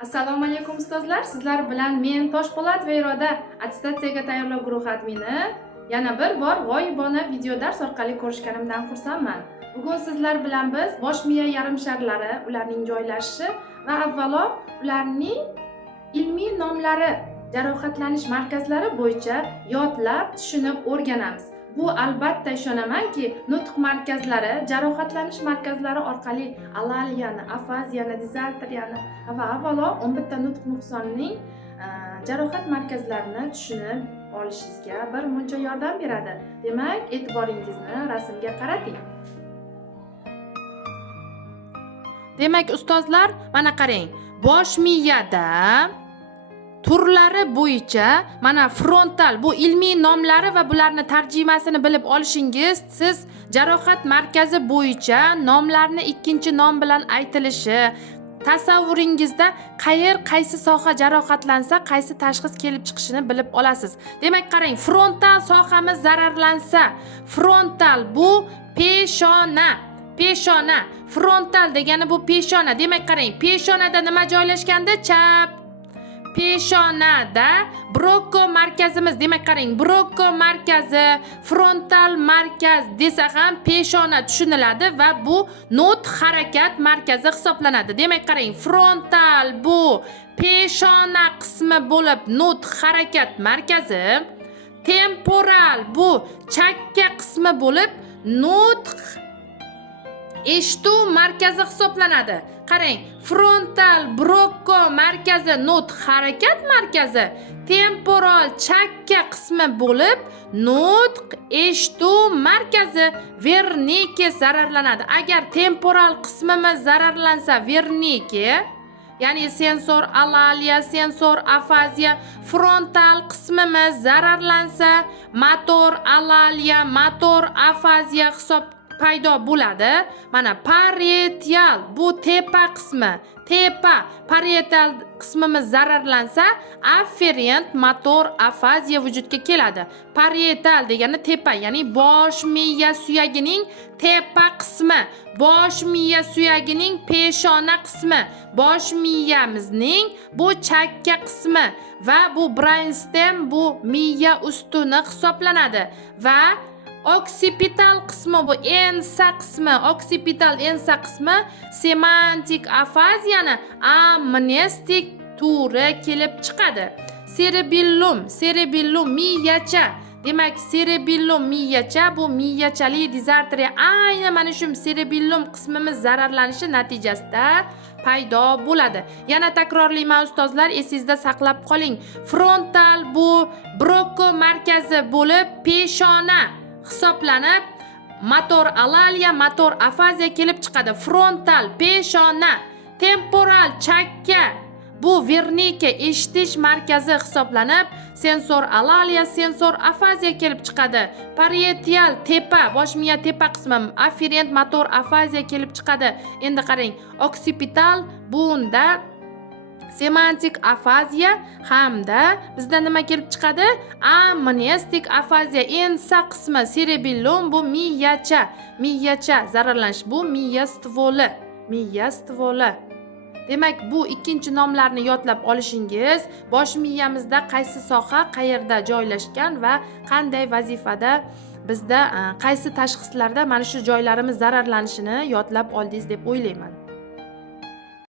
Assalomu alaykum ustozlar. Sizlar bilan men Toshpo'lat va Iroda attestatsiyaga tayyorlov guruhi admini yana bir bor g'oyibona video dars orqali ko'rishganimdan xursandman. Bugun sizlar bilan biz bosh miya yarim sharlari, ularning joylashishi va avvalo ularning ilmiy nomlari, jarohatlanish markazlari bo'yicha yodlab, tushunib o'rganamiz. Bu albatta ishonamanki, nutq markazlari, jarohatlanish markazlari orqali alaliyani, afaziyani, dizartriyani va avvalo 11 ta nutq nuqsonining jarohat markazlarini tushunib olishingizga bir muncha yordam beradi. Demak, e'tiboringizni rasmga qarating. Demak, ustozlar, mana qarang. Bosh miyada turlari bo'yicha mana frontal bu ilmiy nomlari va bularni tarjimasini bilib olishingiz, siz jarohat markazi bo'yicha nomlarni ikkinchi nom bilan aytilishi, tasavvuringizda qaysi soha jarohatlansa, qaysi tashxis kelib chiqishini bilib olasiz. Demak, qarang, frontal sohamiz zararlansa, frontal bu peshona. Peshona, frontal degani bu peshona. Demak, qarang, peshonada nima joylashganda? Chap. Peshonada brokko markazimiz, demak qarang, brokko markazi, frontal markaz desa ham peshona tushuniladi va bu nutq harakat markazi hisoblanadi. Demak qarang, frontal bu peshona qismi bo'lib nutq harakat markazi, temporal bu chakka qismi bo'lib nutq eshituv markazi hisoblanadi. Qarang, frontal brokko markazi nutq harakat markazi, temporal chakka qismi bo'lib nutq eshituv markazi, vernike zararlanadi. Agar temporal qismimiz zararlansa, vernike, ya'ni sensor alaliya, sensor afaziya, frontal qismimiz zararlansa, motor alaliya, motor afaziya hisob paydo bo'ladi. Mana parietal bu tepa qismi, tepa parietal qismimiz zararlansa, afferent motor afaziya vujudga keladi. Parietal degani tepa, ya'ni bosh miya suyagining tepa qismi, bosh miya suyagining peshona qismi, bosh miyamizning bu chakka qismi va bu brainstem bu miya ustuni hisoblanadi va oksipital qismi bu ensa qismi, oksipital ensa qismi semantik afaziyani amnestik turi kelib chiqadi. Cerebellum, cerebellum miyacha. Demak, cerebellum miyacha bu miyachali dizartriya. Aynan mana shu cerebellum qismimiz zararlanishi natijasida paydo bo'ladi. Yana takrorlayman ustozlar, esingizda saqlab qoling. Frontal bu brokko markazi bo'lib peshona hisoblanib, motor alaliya, motor afaziya kelib chiqadi. Frontal peshona, temporal chakka bu vernike eshitish markazi hisoblanib, sensor alaliya, sensor afaziya kelib chiqadi. Parietal tepa, bosh miya tepa qismi, afferent motor afaziya kelib chiqadi. Endi qarang, oksipital bunda semantik afaziya hamda bizda nima kelib chiqadi? Amnestik afaziya. Ensa qismi cerebellum bu miyacha, miyacha zararlanish bu miya stvoli, miya stvoli. Demak, bu ikkinchi nomlarni yodlab olishingiz, bosh miyamizda qaysi soha qayerda joylashgan va qanday vazifada, bizda qaysi tashxislarda mana shu joylarimiz zararlanishini yodlab oldingiz deb o'ylayman.